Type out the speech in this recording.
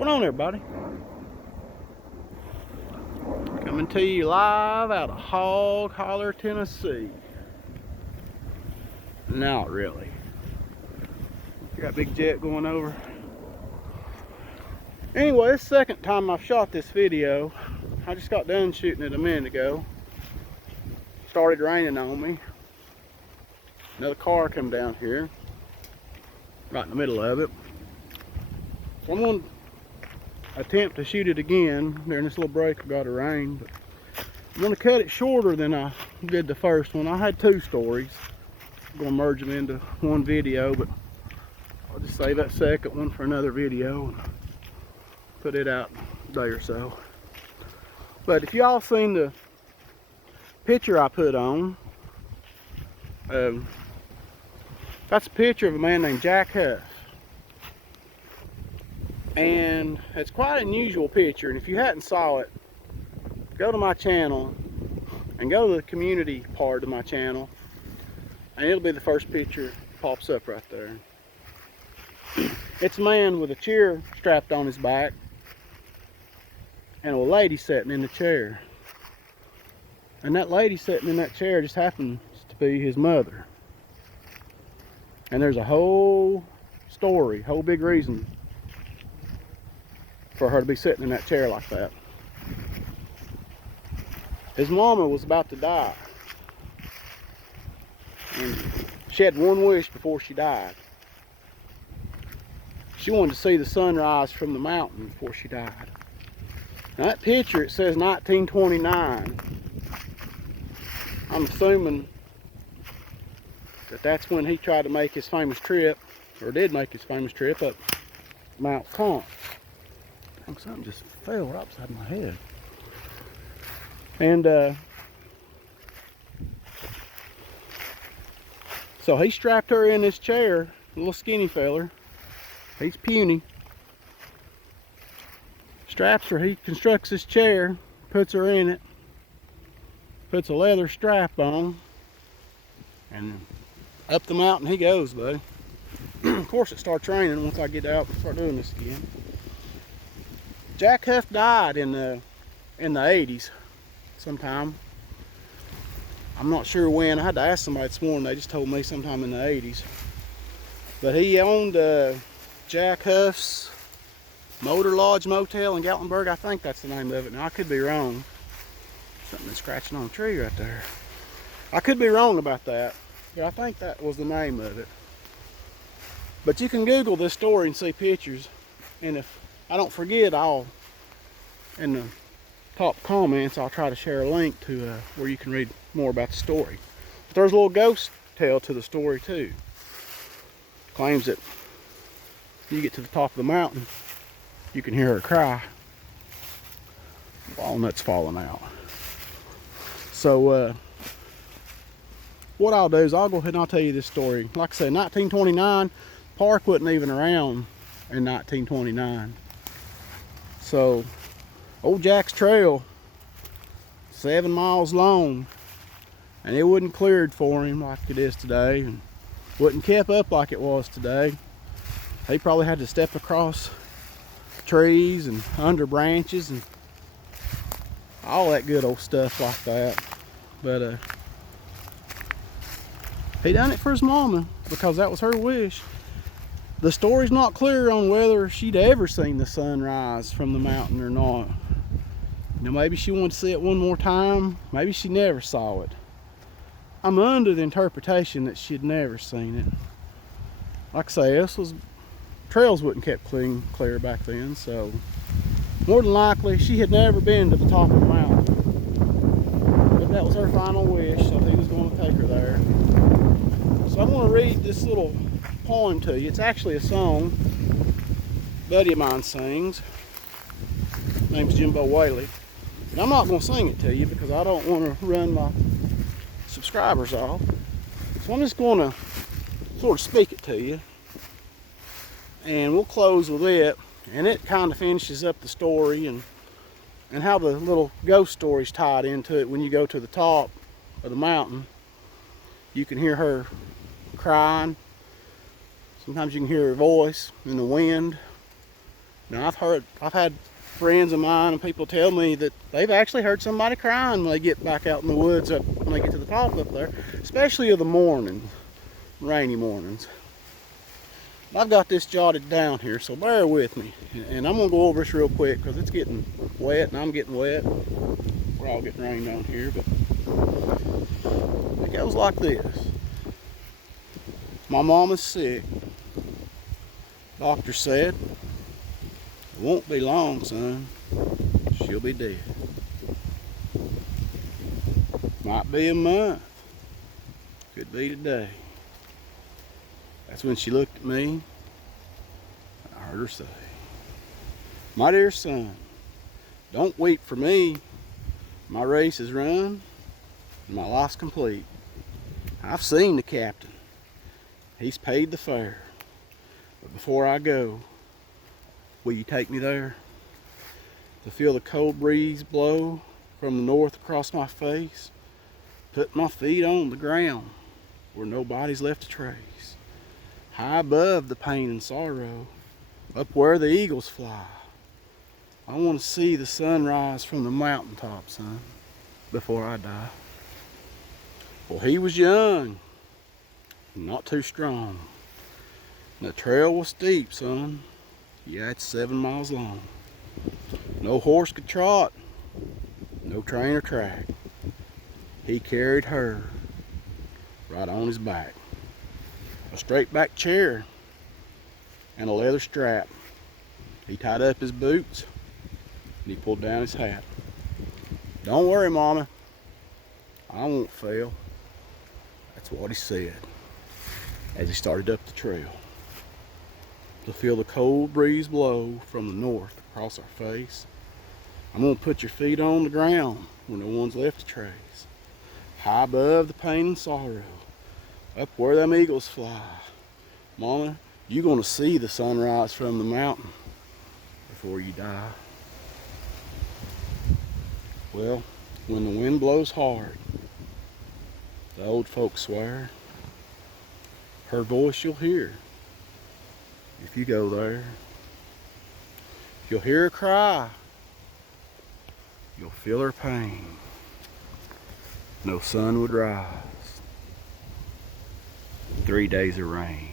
What's going on, everybody? Coming to you live out of Hog Holler, Tennessee. Not really. Got a big jet going over. Anyway, this is the second time I've shot this video. I just got done shooting it a minute ago. Started raining on me. Another car come down here, right in the middle of it. So I'm going to attempt to shoot it again during this little break. I got a rain, but I'm going to cut it shorter than I did the first one. I had two stories. I'm going to merge them into one video, but I'll just save that second one for another video and put it out a day or so. But if y'all seen the picture I put on, that's a picture of a man named Jack Huff. And it's quite an unusual picture, and if you hadn't saw it, go to my channel and go to the community part of my channel, and it'll be the first picture that pops up right there. It's a man with a chair strapped on his back and a lady sitting in the chair, and that lady sitting in that chair just happens to be his mother. And there's a whole story, whole big reason for her to be sitting in that chair like that. His mama was about to die, and she had one wish before she died. She wanted to see the sunrise from the mountain before she died. Now that picture, it says 1929. I'm assuming that that's when he tried to make his famous trip, or did make his famous trip up Mount Conch. Something just fell right beside my head. And so he strapped her in this chair, a little skinny feller. He's puny. Straps her, he constructs this chair, puts her in it, puts a leather strap on, and up the mountain he goes, buddy. Of course it starts raining once I get out and start doing this again. Jack Huff died in the 80s sometime. I'm not sure when. I had to ask somebody this morning. They just told me sometime in the 80s. But he owned Jack Huff's Motor Lodge Motel in Gatlinburg. I think that's the name of it. Now I could be wrong. Something scratching on a tree right there. I could be wrong about that, but I think that was the name of it. But you can Google this story and see pictures, and if I don't forget, in the top comments, I'll try to share a link to where you can read more about the story. But there's a little ghost tale to the story too. Claims that you get to the top of the mountain, you can hear her cry. Walnuts falling out. So what I'll do is I'll go ahead and I'll tell you this story. Like I said, 1929, park wasn't even around in 1929. So, old Jack's trail, 7 miles long, and it wasn't cleared for him like it is today, and wasn't kept up like it was today. He probably had to step across trees and under branches and all that good old stuff like that. But he done it for his mama because that was her wish. The story's not clear on whether she'd ever seen the sunrise from the mountain or not. You know, maybe she wanted to see it one more time. Maybe she never saw it. I'm under the interpretation that she'd never seen it. Like I say, trails wasn't kept clear back then, so more than likely she had never been to the top of the mountain. But that was her final wish, so he was going to take her there. So I'm going to read this little poem to you. It's actually a song a buddy of mine sings. His name's Jimbo Whaley. And I'm not going to sing it to you because I don't want to run my subscribers off. So I'm just going to sort of speak it to you. And we'll close with it. And it kind of finishes up the story and how the little ghost story's tied into it. When you go to the top of the mountain, you can hear her crying. Sometimes you can hear her voice in the wind. Now I've had friends of mine and people tell me that they've actually heard somebody crying when they get back out in the woods when they get to the top up there, especially of the mornings, rainy mornings. I've got this jotted down here, so bear with me. And I'm gonna go over this real quick because it's getting wet and I'm getting wet. We're all getting rain down here, but it goes like this. My mom is sick. Doctor said, it won't be long, son. She'll be dead. Might be a month. Could be today. That's when she looked at me and I heard her say, my dear son, don't weep for me. My race is run and my life's complete. I've seen the captain. He's paid the fare. But before I go, will you take me there? To feel the cold breeze blow from the north across my face. Put my feet on the ground where nobody's left a trace. High above the pain and sorrow, up where the eagles fly. I want to see the sunrise from the mountaintop, son, before I die. Well, he was young, not too strong. And the trail was steep, son. Yeah, it's 7 miles long. No horse could trot, no train or track. He carried her right on his back. A straight back chair and a leather strap. He tied up his boots and he pulled down his hat. Don't worry, Mama, I won't fail. That's what he said as he started up the trail. To feel the cold breeze blow from the north across our face. I'm gonna put your feet on the ground where no one's left a trace. High above the pain and sorrow, up where them eagles fly. Mama, you're gonna see the sunrise from the mountain before you die. Well, when the wind blows hard, the old folks swear, her voice you'll hear if you go there. You'll hear her cry, you'll feel her pain. No sun would rise. 3 days of rain.